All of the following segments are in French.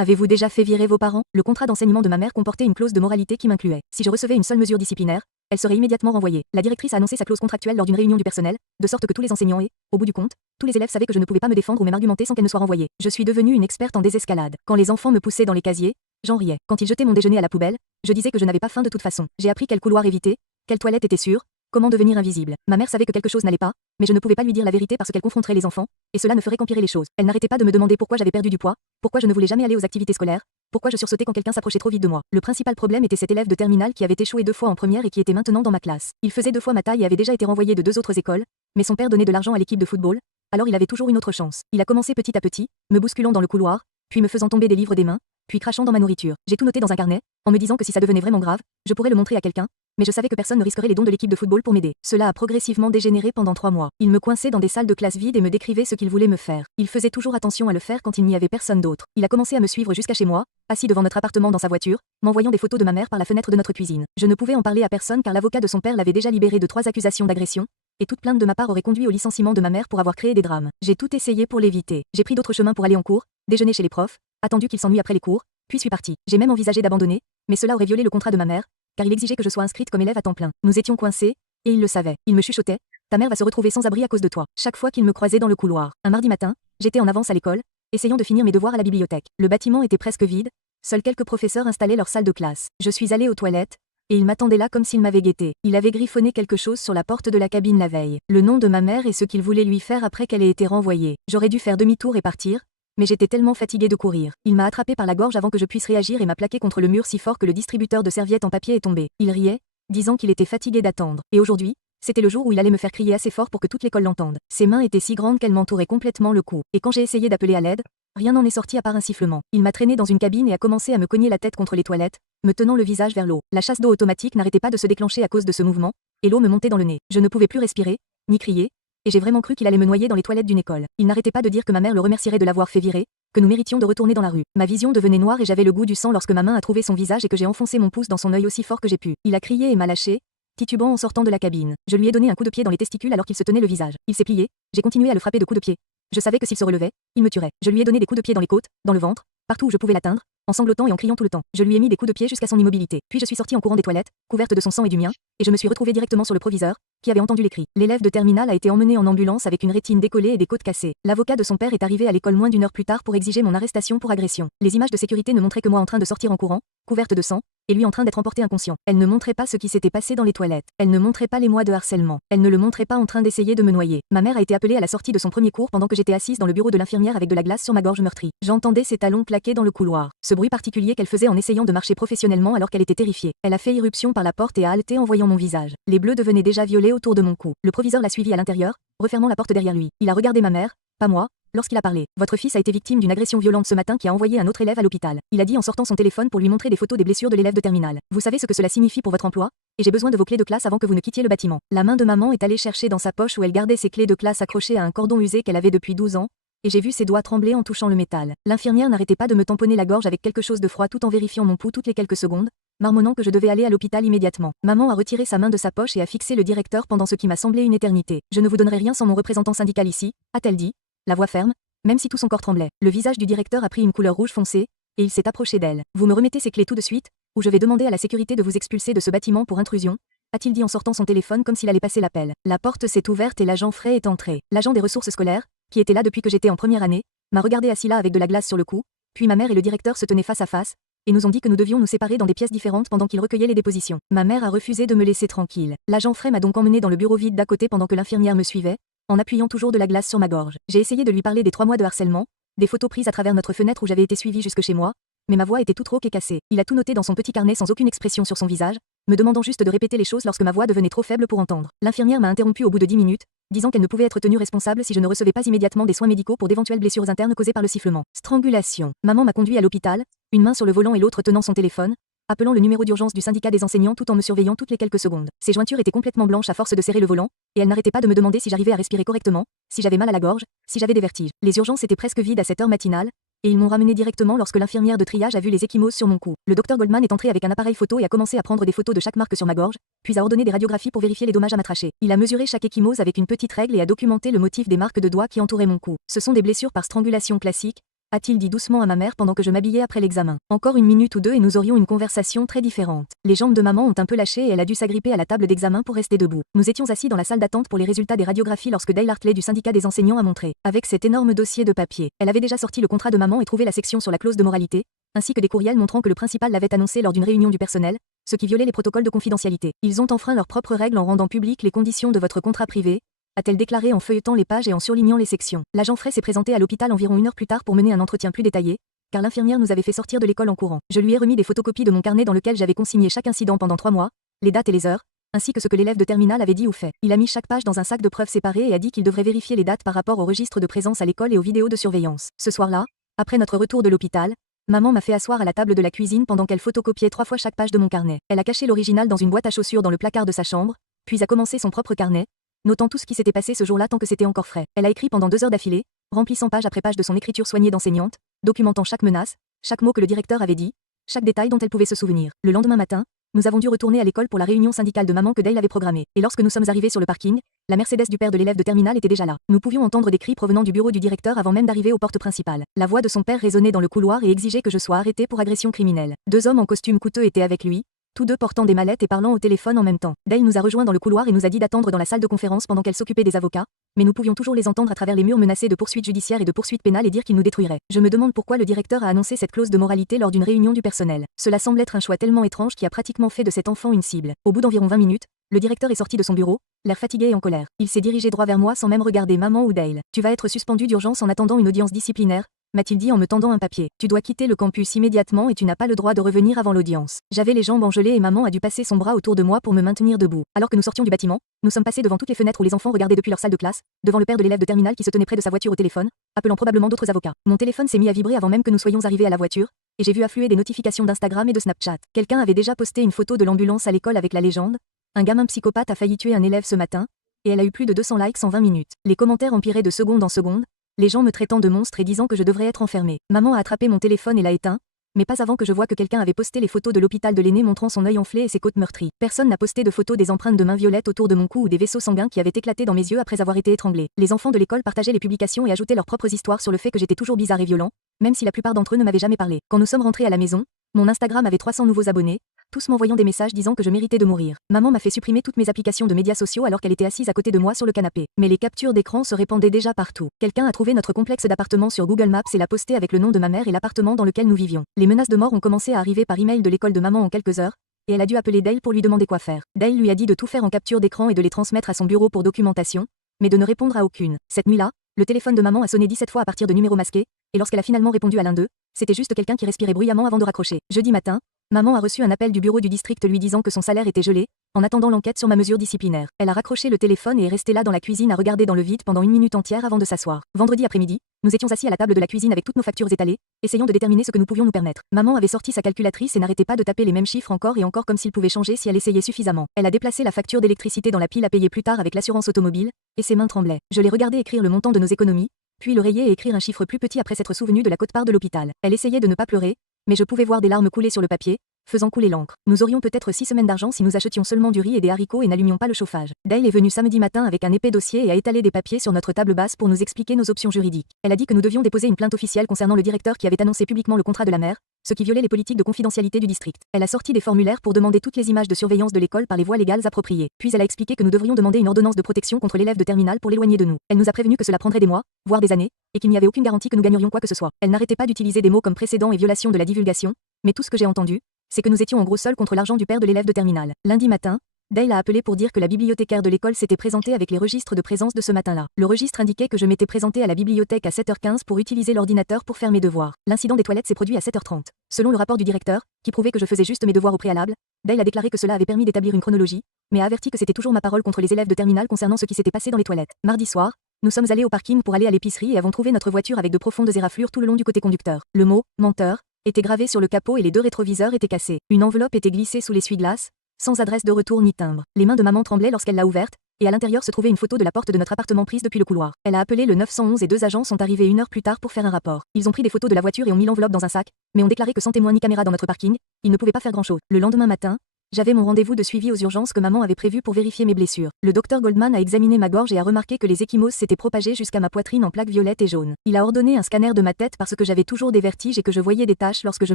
Avez-vous déjà fait virer vos parents? Le contrat d'enseignement de ma mère comportait une clause de moralité qui m'incluait. Si je recevais une seule mesure disciplinaire, elle serait immédiatement renvoyée. La directrice a annoncé sa clause contractuelle lors d'une réunion du personnel, de sorte que tous les enseignants et, au bout du compte, tous les élèves savaient que je ne pouvais pas me défendre ou même argumenter sans qu'elle ne soit renvoyée. Je suis devenue une experte en désescalade. Quand les enfants me poussaient dans les casiers, j'en riais. Quand ils jetaient mon déjeuner à la poubelle, je disais que je n'avais pas faim de toute façon. J'ai appris quel couloir éviter, quelle toilette était sûre, comment devenir invisible. Ma mère savait que quelque chose n'allait pas, mais je ne pouvais pas lui dire la vérité parce qu'elle confronterait les enfants, et cela ne ferait qu'empirer les choses. Elle n'arrêtait pas de me demander pourquoi j'avais perdu du poids, pourquoi je ne voulais jamais aller aux activités scolaires, pourquoi je sursautais quand quelqu'un s'approchait trop vite de moi. Le principal problème était cet élève de terminale qui avait échoué 2 fois en première et qui était maintenant dans ma classe. Il faisait 2 fois ma taille et avait déjà été renvoyé de 2 autres écoles, mais son père donnait de l'argent à l'équipe de football, alors il avait toujours une autre chance. Il a commencé petit à petit, me bousculant dans le couloir, puis me faisant tomber des livres des mains, puis crachant dans ma nourriture. J'ai tout noté dans un carnet, en me disant que si ça devenait vraiment grave, je pourrais le montrer à quelqu'un, mais je savais que personne ne risquerait les dons de l'équipe de football pour m'aider. Cela a progressivement dégénéré pendant 3 mois. Il me coinçait dans des salles de classe vides et me décrivait ce qu'il voulait me faire. Il faisait toujours attention à le faire quand il n'y avait personne d'autre. Il a commencé à me suivre jusqu'à chez moi, assis devant notre appartement dans sa voiture, m'envoyant des photos de ma mère par la fenêtre de notre cuisine. Je ne pouvais en parler à personne car l'avocat de son père l'avait déjà libéré de 3 accusations d'agression, et toute plainte de ma part aurait conduit au licenciement de ma mère pour avoir créé des drames. J'ai tout essayé pour l'éviter. J'ai pris d'autres chemins pour aller en cours, déjeuner chez les profs, attendu qu'ils s'ennuient après les cours, puis suis partie. J'ai même envisagé d'abandonner, mais cela aurait violé le contrat de ma mère, car il exigeait que je sois inscrite comme élève à temps plein. Nous étions coincés, et il le savait. Il me chuchotait: ta mère va se retrouver sans abri à cause de toi. Chaque fois qu'il me croisait dans le couloir. Un mardi matin, j'étais en avance à l'école, essayant de finir mes devoirs à la bibliothèque. Le bâtiment était presque vide, seuls quelques professeurs installaient leur salle de classe. Je suis allée aux toilettes, et il m'attendait là comme s'il m'avait guetté. Il avait griffonné quelque chose sur la porte de la cabine la veille. Le nom de ma mère et ce qu'il voulait lui faire après qu'elle ait été renvoyée. J'aurais dû faire demi-tour et partir, mais j'étais tellement fatiguée de courir. Il m'a attrapé par la gorge avant que je puisse réagir et m'a plaqué contre le mur si fort que le distributeur de serviettes en papier est tombé. Il riait, disant qu'il était fatigué d'attendre. Et aujourd'hui, c'était le jour où il allait me faire crier assez fort pour que toute l'école l'entende. Ses mains étaient si grandes qu'elles m'entouraient complètement le cou. Et quand j'ai essayé d'appeler à l'aide, rien n'en est sorti à part un sifflement. Il m'a traîné dans une cabine et a commencé à me cogner la tête contre les toilettes, me tenant le visage vers l'eau. La chasse d'eau automatique n'arrêtait pas de se déclencher à cause de ce mouvement, et l'eau me montait dans le nez. Je ne pouvais plus respirer, ni crier, et j'ai vraiment cru qu'il allait me noyer dans les toilettes d'une école. Il n'arrêtait pas de dire que ma mère le remercierait de l'avoir fait virer, que nous méritions de retourner dans la rue. Ma vision devenait noire et j'avais le goût du sang lorsque ma main a trouvé son visage et que j'ai enfoncé mon pouce dans son œil aussi fort que j'ai pu. Il a crié et m'a lâché, titubant en sortant de la cabine. Je lui ai donné un coup de pied dans les testicules alors qu'il se tenait le visage. Il s'est plié, j'ai continué à le frapper de coups de pied. Je savais que s'il se relevait, il me tuerait. Je lui ai donné des coups de pied dans les côtes, dans le ventre, partout où je pouvais l'atteindre, en sanglotant et en criant tout le temps. Je lui ai mis des coups de pied jusqu'à son immobilité. Puis je suis sortie en courant des toilettes, couverte de son sang et du mien, et je me suis retrouvée directement sur le proviseur, qui avait entendu les cris. L'élève de terminale a été emmené en ambulance avec une rétine décollée et des côtes cassées. L'avocat de son père est arrivé à l'école moins d'1 heure plus tard pour exiger mon arrestation pour agression. Les images de sécurité ne montraient que moi en train de sortir en courant, couverte de sang, et lui en train d'être emporté inconscient. Elle ne montrait pas ce qui s'était passé dans les toilettes. Elle ne montrait pas les mois de harcèlement. Elle ne le montrait pas en train d'essayer de me noyer. Ma mère a été appelée à la sortie de son premier cours pendant que j'étais assise dans le bureau de l'infirmière avec de la glace sur ma gorge meurtrie. J'entendais ses talons claquer dans le couloir. Ce bruit particulier qu'elle faisait en essayant de marcher professionnellement alors qu'elle était terrifiée. Elle a fait irruption par la porte et a haleté en voyant mon visage. Les bleus devenaient déjà violets autour de mon cou. Le proviseur l'a suivi à l'intérieur, refermant la porte derrière lui. Il a regardé ma mère, pas moi, lorsqu'il a parlé. Votre fils a été victime d'une agression violente ce matin qui a envoyé un autre élève à l'hôpital. Il a dit en sortant son téléphone pour lui montrer des photos des blessures de l'élève de terminale. Vous savez ce que cela signifie pour votre emploi? Et j'ai besoin de vos clés de classe avant que vous ne quittiez le bâtiment. La main de maman est allée chercher dans sa poche où elle gardait ses clés de classe accrochées à un cordon usé qu'elle avait depuis 12 ans, et j'ai vu ses doigts trembler en touchant le métal. L'infirmière n'arrêtait pas de me tamponner la gorge avec quelque chose de froid tout en vérifiant mon pouls toutes les quelques secondes, marmonnant que je devais aller à l'hôpital immédiatement. Maman a retiré sa main de sa poche et a fixé le directeur pendant ce qui m'a semblé une éternité. Je ne vous donnerai rien sans mon représentant syndical ici, a-t-elle dit, la voix ferme, même si tout son corps tremblait. Le visage du directeur a pris une couleur rouge foncé, et il s'est approché d'elle. Vous me remettez ces clés tout de suite, ou je vais demander à la sécurité de vous expulser de ce bâtiment pour intrusion, a-t-il dit en sortant son téléphone comme s'il allait passer l'appel. La porte s'est ouverte et l'agent Frey est entré. L'agent des ressources scolaires, qui était là depuis que j'étais en première année, m'a regardé assis là avec de la glace sur le cou, puis ma mère et le directeur se tenaient face à face, et nous ont dit que nous devions nous séparer dans des pièces différentes pendant qu'ils recueillaient les dépositions. Ma mère a refusé de me laisser tranquille. L'agent Frey m'a donc emmené dans le bureau vide d'à côté pendant que l'infirmière me suivait, en appuyant toujours de la glace sur ma gorge. J'ai essayé de lui parler des 3 mois de harcèlement, des photos prises à travers notre fenêtre où j'avais été suivie jusque chez moi, mais ma voix était toute rauque et cassée. Il a tout noté dans son petit carnet sans aucune expression sur son visage, me demandant juste de répéter les choses lorsque ma voix devenait trop faible pour entendre. L'infirmière m'a interrompu au bout de 10 minutes, disant qu'elle ne pouvait être tenue responsable si je ne recevais pas immédiatement des soins médicaux pour d'éventuelles blessures internes causées par le sifflement. Strangulation. Maman m'a conduit à l'hôpital, une main sur le volant et l'autre tenant son téléphone, appelant le numéro d'urgence du syndicat des enseignants tout en me surveillant toutes les quelques secondes. Ses jointures étaient complètement blanches à force de serrer le volant, et elle n'arrêtait pas de me demander si j'arrivais à respirer correctement, si j'avais mal à la gorge, si j'avais des vertiges. Les urgences étaient presque vides à cette heure matinale, et ils m'ont ramené directement lorsque l'infirmière de triage a vu les ecchymoses sur mon cou. Le docteur Goldman est entré avec un appareil photo et a commencé à prendre des photos de chaque marque sur ma gorge, puis a ordonné des radiographies pour vérifier les dommages à ma trachée. Il a mesuré chaque ecchymose avec une petite règle et a documenté le motif des marques de doigts qui entouraient mon cou. Ce sont des blessures par strangulation classiques, a-t-il dit doucement à ma mère pendant que je m'habillais après l'examen. Encore une minute ou deux et nous aurions une conversation très différente. Les jambes de maman ont un peu lâché et elle a dû s'agripper à la table d'examen pour rester debout. Nous étions assis dans la salle d'attente pour les résultats des radiographies lorsque Dale Hartley du syndicat des enseignants a montré, avec cet énorme dossier de papier. Elle avait déjà sorti le contrat de maman et trouvé la section sur la clause de moralité, ainsi que des courriels montrant que le principal l'avait annoncé lors d'une réunion du personnel, ce qui violait les protocoles de confidentialité. Ils ont enfreint leurs propres règles en rendant publiques les conditions de votre contrat privé, a-t-elle déclaré en feuilletant les pages et en surlignant les sections. L'agent Frey s'est présenté à l'hôpital environ 1 heure plus tard pour mener un entretien plus détaillé, car l'infirmière nous avait fait sortir de l'école en courant. Je lui ai remis des photocopies de mon carnet dans lequel j'avais consigné chaque incident pendant 3 mois, les dates et les heures, ainsi que ce que l'élève de terminale avait dit ou fait. Il a mis chaque page dans un sac de preuves séparé et a dit qu'il devrait vérifier les dates par rapport au registre de présence à l'école et aux vidéos de surveillance. Ce soir-là, après notre retour de l'hôpital, maman m'a fait asseoir à la table de la cuisine pendant qu'elle photocopiait 3 fois chaque page de mon carnet. Elle a caché l'original dans une boîte à chaussures dans le placard de sa chambre, puis a commencé son propre carnet, notant tout ce qui s'était passé ce jour-là tant que c'était encore frais. Elle a écrit pendant 2 heures d'affilée, remplissant page après page de son écriture soignée d'enseignante, documentant chaque menace, chaque mot que le directeur avait dit, chaque détail dont elle pouvait se souvenir. Le lendemain matin, nous avons dû retourner à l'école pour la réunion syndicale de maman que Dale avait programmée. Et lorsque nous sommes arrivés sur le parking, la Mercedes du père de l'élève de terminale était déjà là. Nous pouvions entendre des cris provenant du bureau du directeur avant même d'arriver aux portes principales. La voix de son père résonnait dans le couloir et exigeait que je sois arrêté pour agression criminelle. 2 hommes en costume coûteux étaient avec lui, tous deux portant des mallettes et parlant au téléphone en même temps. Dale nous a rejoints dans le couloir et nous a dit d'attendre dans la salle de conférence pendant qu'elle s'occupait des avocats, mais nous pouvions toujours les entendre à travers les murs menacés de poursuites judiciaires et de poursuites pénales et dire qu'ils nous détruiraient. Je me demande pourquoi le directeur a annoncé cette clause de moralité lors d'une réunion du personnel. Cela semble être un choix tellement étrange qui a pratiquement fait de cet enfant une cible. Au bout d'environ 20 minutes, le directeur est sorti de son bureau, l'air fatigué et en colère. Il s'est dirigé droit vers moi sans même regarder maman ou Dale. Tu vas être suspendu d'urgence en attendant une audience disciplinaire, m'a-t-il dit en me tendant un papier. Tu dois quitter le campus immédiatement et tu n'as pas le droit de revenir avant l'audience. J'avais les jambes engelées et maman a dû passer son bras autour de moi pour me maintenir debout. Alors que nous sortions du bâtiment, nous sommes passés devant toutes les fenêtres où les enfants regardaient depuis leur salle de classe, devant le père de l'élève de terminale qui se tenait près de sa voiture au téléphone, appelant probablement d'autres avocats. Mon téléphone s'est mis à vibrer avant même que nous soyons arrivés à la voiture, et j'ai vu affluer des notifications d'Instagram et de Snapchat. Quelqu'un avait déjà posté une photo de l'ambulance à l'école avec la légende: un gamin psychopathe a failli tuer un élève ce matin, et elle a eu plus de 200 likes en 20 minutes. Les commentaires empiraient de seconde en seconde, les gens me traitant de monstre et disant que je devrais être enfermée. Maman a attrapé mon téléphone et l'a éteint, mais pas avant que je vois que quelqu'un avait posté les photos de l'hôpital de l'aîné montrant son œil enflé et ses côtes meurtries. Personne n'a posté de photos des empreintes de mains violettes autour de mon cou ou des vaisseaux sanguins qui avaient éclaté dans mes yeux après avoir été étranglée. Les enfants de l'école partageaient les publications et ajoutaient leurs propres histoires sur le fait que j'étais toujours bizarre et violent, même si la plupart d'entre eux ne m'avaient jamais parlé. Quand nous sommes rentrés à la maison, mon Instagram avait 300 nouveaux abonnés, tous m'envoyant des messages disant que je méritais de mourir. Maman m'a fait supprimer toutes mes applications de médias sociaux alors qu'elle était assise à côté de moi sur le canapé. Mais les captures d'écran se répandaient déjà partout. Quelqu'un a trouvé notre complexe d'appartements sur Google Maps et l'a posté avec le nom de ma mère et l'appartement dans lequel nous vivions. Les menaces de mort ont commencé à arriver par email de l'école de maman en quelques heures, et elle a dû appeler Dale pour lui demander quoi faire. Dale lui a dit de tout faire en capture d'écran et de les transmettre à son bureau pour documentation, mais de ne répondre à aucune. Cette nuit-là, le téléphone de maman a sonné 17 fois à partir de numéros masqués, et lorsqu'elle a finalement répondu à l'un d'eux, c'était juste quelqu'un qui respirait bruyamment avant de raccrocher. Jeudi matin, maman a reçu un appel du bureau du district lui disant que son salaire était gelé, en attendant l'enquête sur ma mesure disciplinaire. Elle a raccroché le téléphone et est restée là dans la cuisine à regarder dans le vide pendant 1 minute entière avant de s'asseoir. Vendredi après-midi, nous étions assis à la table de la cuisine avec toutes nos factures étalées, essayant de déterminer ce que nous pouvions nous permettre. Maman avait sorti sa calculatrice et n'arrêtait pas de taper les mêmes chiffres encore et encore comme s'ils pouvaient changer si elle essayait suffisamment. Elle a déplacé la facture d'électricité dans la pile à payer plus tard avec l'assurance automobile, et ses mains tremblaient. Je l'ai regardé écrire le montant de nos économies, puis le rayer et écrire un chiffre plus petit après s'être souvenu de la quote-part de l'hôpital. Elle essayait de ne pas pleurer, mais je pouvais voir des larmes couler sur le papier, faisant couler l'encre. Nous aurions peut-être 6 semaines d'argent si nous achetions seulement du riz et des haricots et n'allumions pas le chauffage. Dale est venue samedi matin avec un épais dossier et a étalé des papiers sur notre table basse pour nous expliquer nos options juridiques. Elle a dit que nous devions déposer une plainte officielle concernant le directeur qui avait annoncé publiquement le contrat de la mère, ce qui violait les politiques de confidentialité du district. Elle a sorti des formulaires pour demander toutes les images de surveillance de l'école par les voies légales appropriées. Puis elle a expliqué que nous devrions demander une ordonnance de protection contre l'élève de terminale pour l'éloigner de nous. Elle nous a prévenu que cela prendrait des mois, voire des années, et qu'il n'y avait aucune garantie que nous gagnerions quoi que ce soit. Elle n'arrêtait pas d'utiliser des mots comme précédent et violation de la divulgation, mais tout ce que j'ai entendu, c'est que nous étions en gros seuls contre l'argent du père de l'élève de terminale. Lundi matin, Dale a appelé pour dire que la bibliothécaire de l'école s'était présentée avec les registres de présence de ce matin-là. Le registre indiquait que je m'étais présentée à la bibliothèque à 7h15 pour utiliser l'ordinateur pour faire mes devoirs. L'incident des toilettes s'est produit à 7h30. Selon le rapport du directeur, qui prouvait que je faisais juste mes devoirs au préalable, Dale a déclaré que cela avait permis d'établir une chronologie, mais a averti que c'était toujours ma parole contre les élèves de terminale concernant ce qui s'était passé dans les toilettes. Mardi soir, nous sommes allés au parking pour aller à l'épicerie et avons trouvé notre voiture avec de profondes éraflures tout le long du côté conducteur. Le mot « menteur » était gravé sur le capot et les 2 rétroviseurs étaient cassés. Une enveloppe était glissée sous l'essuie-glace, sans adresse de retour ni timbre. Les mains de maman tremblaient lorsqu'elle l'a ouverte, et à l'intérieur se trouvait une photo de la porte de notre appartement prise depuis le couloir. Elle a appelé le 911 et 2 agents sont arrivés 1 heure plus tard pour faire un rapport. Ils ont pris des photos de la voiture et ont mis l'enveloppe dans un sac, mais ont déclaré que sans témoin ni caméra dans notre parking, ils ne pouvaient pas faire grand-chose. Le lendemain matin, J'avais mon rendez-vous de suivi aux urgences que maman avait prévu pour vérifier mes blessures. Le docteur Goldman a examiné ma gorge et a remarqué que les ecchymoses s'étaient propagées jusqu'à ma poitrine en plaques violettes et jaunes. Il a ordonné un scanner de ma tête parce que j'avais toujours des vertiges et que je voyais des taches lorsque je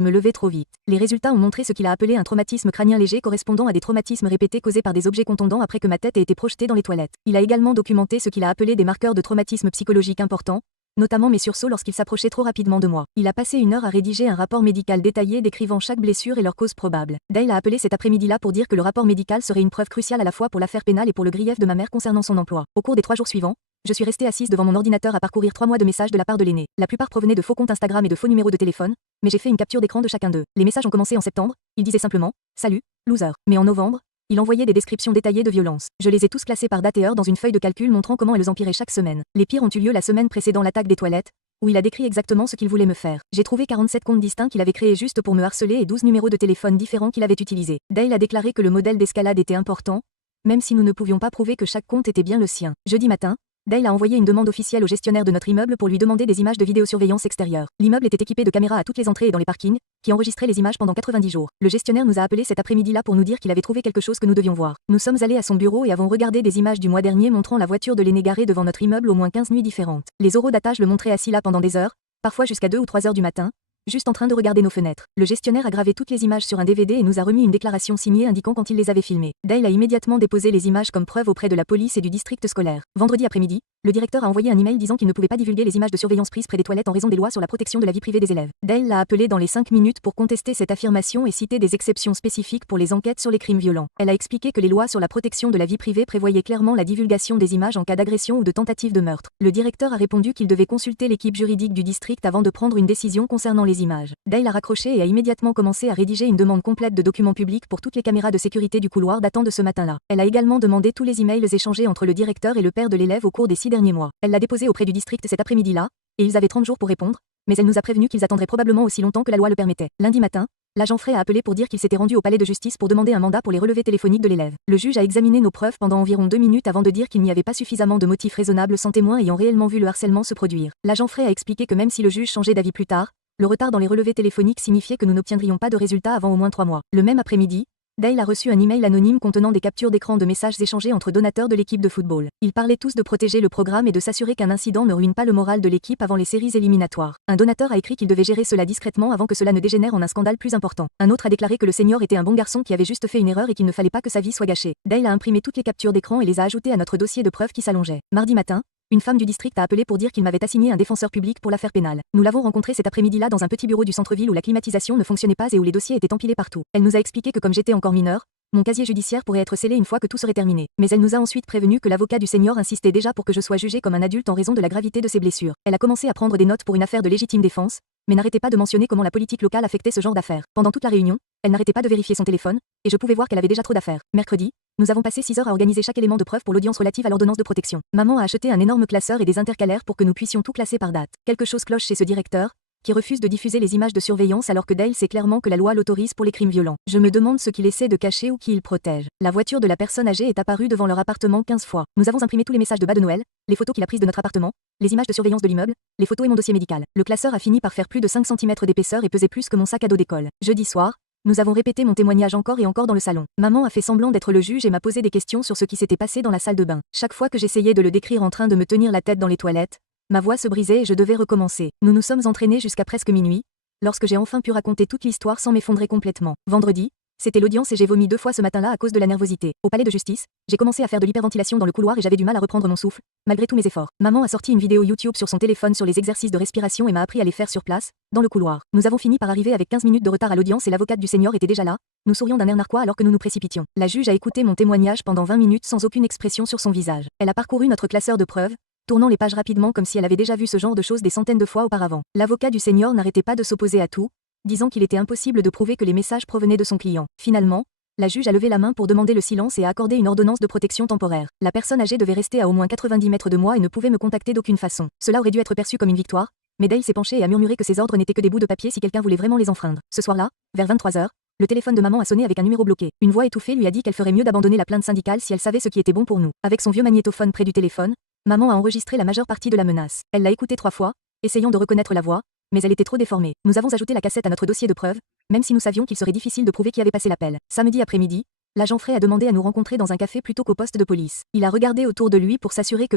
me levais trop vite. Les résultats ont montré ce qu'il a appelé un traumatisme crânien léger correspondant à des traumatismes répétés causés par des objets contondants après que ma tête ait été projetée dans les toilettes. Il a également documenté ce qu'il a appelé des marqueurs de traumatisme psychologique importants, notamment mes sursauts lorsqu'il s'approchait trop rapidement de moi. Il a passé 1 heure à rédiger un rapport médical détaillé décrivant chaque blessure et leur cause probable. Dale a appelé cet après-midi-là pour dire que le rapport médical serait une preuve cruciale à la fois pour l'affaire pénale et pour le grief de ma mère concernant son emploi. Au cours des 3 jours suivants, je suis restée assise devant mon ordinateur à parcourir 3 mois de messages de la part de l'aîné. La plupart provenaient de faux comptes Instagram et de faux numéros de téléphone, mais j'ai fait une capture d'écran de chacun d'eux. Les messages ont commencé en septembre, il disait simplement « Salut, loser ». Mais en novembre, il envoyait des descriptions détaillées de violences. Je les ai tous classés par date et heure dans une feuille de calcul montrant comment elles empiraient chaque semaine. Les pires ont eu lieu la semaine précédant l'attaque des toilettes, où il a décrit exactement ce qu'il voulait me faire. J'ai trouvé 47 comptes distincts qu'il avait créés juste pour me harceler et 12 numéros de téléphone différents qu'il avait utilisés. Dale a déclaré que le modèle d'escalade était important, même si nous ne pouvions pas prouver que chaque compte était bien le sien. Jeudi matin, Dale a envoyé une demande officielle au gestionnaire de notre immeuble pour lui demander des images de vidéosurveillance extérieure. L'immeuble était équipé de caméras à toutes les entrées et dans les parkings, qui enregistraient les images pendant 90 jours. Le gestionnaire nous a appelé cet après-midi-là pour nous dire qu'il avait trouvé quelque chose que nous devions voir. Nous sommes allés à son bureau et avons regardé des images du mois dernier montrant la voiture de l'aîné garée devant notre immeuble au moins 15 nuits différentes. Les horodatage le montraient assis là pendant des heures, parfois jusqu'à 2 ou 3 heures du matin, juste en train de regarder nos fenêtres. Le gestionnaire a gravé toutes les images sur un DVD et nous a remis une déclaration signée indiquant quand il les avait filmées. Dale a immédiatement déposé les images comme preuve auprès de la police et du district scolaire. Vendredi après-midi, le directeur a envoyé un email disant qu'il ne pouvait pas divulguer les images de surveillance prises près des toilettes en raison des lois sur la protection de la vie privée des élèves. Dale l'a appelé dans les 5 minutes pour contester cette affirmation et citer des exceptions spécifiques pour les enquêtes sur les crimes violents. Elle a expliqué que les lois sur la protection de la vie privée prévoyaient clairement la divulgation des images en cas d'agression ou de tentative de meurtre. Le directeur a répondu qu'il devait consulter l'équipe juridique du district avant de prendre une décision concernant les images. Dale a raccroché et a immédiatement commencé à rédiger une demande complète de documents publics pour toutes les caméras de sécurité du couloir datant de ce matin-là. Elle a également demandé tous les emails échangés entre le directeur et le père de l'élève au cours des 6 derniers mois. Elle l'a déposé auprès du district cet après-midi-là, et ils avaient 30 jours pour répondre, mais elle nous a prévenu qu'ils attendraient probablement aussi longtemps que la loi le permettait. Lundi matin, l'agent Frey a appelé pour dire qu'il s'était rendu au palais de justice pour demander un mandat pour les relevés téléphoniques de l'élève. Le juge a examiné nos preuves pendant environ 2 minutes avant de dire qu'il n'y avait pas suffisamment de motifs raisonnables sans témoins ayant réellement vu le harcèlement se produire. L'agent Frey a expliqué que même si le juge changeait d'avis plus tard, le retard dans les relevés téléphoniques signifiait que nous n'obtiendrions pas de résultats avant au moins 3 mois. Le même après-midi, Dale a reçu un email anonyme contenant des captures d'écran de messages échangés entre donateurs de l'équipe de football. Ils parlaient tous de protéger le programme et de s'assurer qu'un incident ne ruine pas le moral de l'équipe avant les séries éliminatoires. Un donateur a écrit qu'il devait gérer cela discrètement avant que cela ne dégénère en un scandale plus important. Un autre a déclaré que le senior était un bon garçon qui avait juste fait une erreur et qu'il ne fallait pas que sa vie soit gâchée. Dale a imprimé toutes les captures d'écran et les a ajoutées à notre dossier de preuves qui s'allongeait. Mardi matin, une femme du district a appelé pour dire qu'il m'avait assigné un défenseur public pour l'affaire pénale. Nous l'avons rencontré cet après-midi-là dans un petit bureau du centre-ville où la climatisation ne fonctionnait pas et où les dossiers étaient empilés partout. Elle nous a expliqué que comme j'étais encore mineure, mon casier judiciaire pourrait être scellé une fois que tout serait terminé. Mais elle nous a ensuite prévenu que l'avocat du senior insistait déjà pour que je sois jugée comme un adulte en raison de la gravité de ses blessures. Elle a commencé à prendre des notes pour une affaire de légitime défense, mais n'arrêtait pas de mentionner comment la politique locale affectait ce genre d'affaires. Pendant toute la réunion, elle n'arrêtait pas de vérifier son téléphone, et je pouvais voir qu'elle avait déjà trop d'affaires. Mercredi, nous avons passé 6 heures à organiser chaque élément de preuve pour l'audience relative à l'ordonnance de protection. Maman a acheté un énorme classeur et des intercalaires pour que nous puissions tout classer par date. Quelque chose cloche chez ce directeur, qui refuse de diffuser les images de surveillance alors que Dale sait clairement que la loi l'autorise pour les crimes violents. Je me demande ce qu'il essaie de cacher ou qui il protège. La voiture de la personne âgée est apparue devant leur appartement 15 fois. Nous avons imprimé tous les messages de bas de Noël, les photos qu'il a prises de notre appartement, les images de surveillance de l'immeuble, les photos et mon dossier médical. Le classeur a fini par faire plus de 5 cm d'épaisseur et pesait plus que mon sac à dos d'école. Jeudi soir, nous avons répété mon témoignage encore et encore dans le salon. Maman a fait semblant d'être le juge et m'a posé des questions sur ce qui s'était passé dans la salle de bain. Chaque fois que j'essayais de le décrire en train de me tenir la tête dans les toilettes, ma voix se brisait et je devais recommencer. Nous nous sommes entraînés jusqu'à presque minuit, lorsque j'ai enfin pu raconter toute l'histoire sans m'effondrer complètement. Vendredi, c'était l'audience et j'ai vomi 2 fois ce matin-là à cause de la nervosité. Au palais de justice, j'ai commencé à faire de l'hyperventilation dans le couloir et j'avais du mal à reprendre mon souffle, malgré tous mes efforts. Maman a sorti une vidéo YouTube sur son téléphone sur les exercices de respiration et m'a appris à les faire sur place, dans le couloir. Nous avons fini par arriver avec 15 minutes de retard à l'audience et l'avocate du senior était déjà là. Nous sourions d'un air narquois alors que nous nous précipitions. La juge a écouté mon témoignage pendant 20 minutes sans aucune expression sur son visage. Elle a parcouru notre classeur de preuves, tournant les pages rapidement comme si elle avait déjà vu ce genre de choses des centaines de fois auparavant. L'avocat du senior n'arrêtait pas de s'opposer à tout, disant qu'il était impossible de prouver que les messages provenaient de son client. Finalement, la juge a levé la main pour demander le silence et a accordé une ordonnance de protection temporaire. La personne âgée devait rester à au moins 90 mètres de moi et ne pouvait me contacter d'aucune façon. Cela aurait dû être perçu comme une victoire, mais Dale s'est penché et a murmuré que ses ordres n'étaient que des bouts de papier si quelqu'un voulait vraiment les enfreindre. Ce soir-là, vers 23 heures, le téléphone de maman a sonné avec un numéro bloqué. Une voix étouffée lui a dit qu'elle ferait mieux d'abandonner la plainte syndicale si elle savait ce qui était bon pour nous. Avec son vieux magnétophone près du téléphone, maman a enregistré la majeure partie de la menace. Elle l'a écoutée 3 fois, essayant de reconnaître la voix, mais elle était trop déformée. Nous avons ajouté la cassette à notre dossier de preuves, même si nous savions qu'il serait difficile de prouver qui avait passé l'appel. Samedi après-midi, l'agent Frey a demandé à nous rencontrer dans un café plutôt qu'au poste de police. Il a regardé autour de lui pour s'assurer que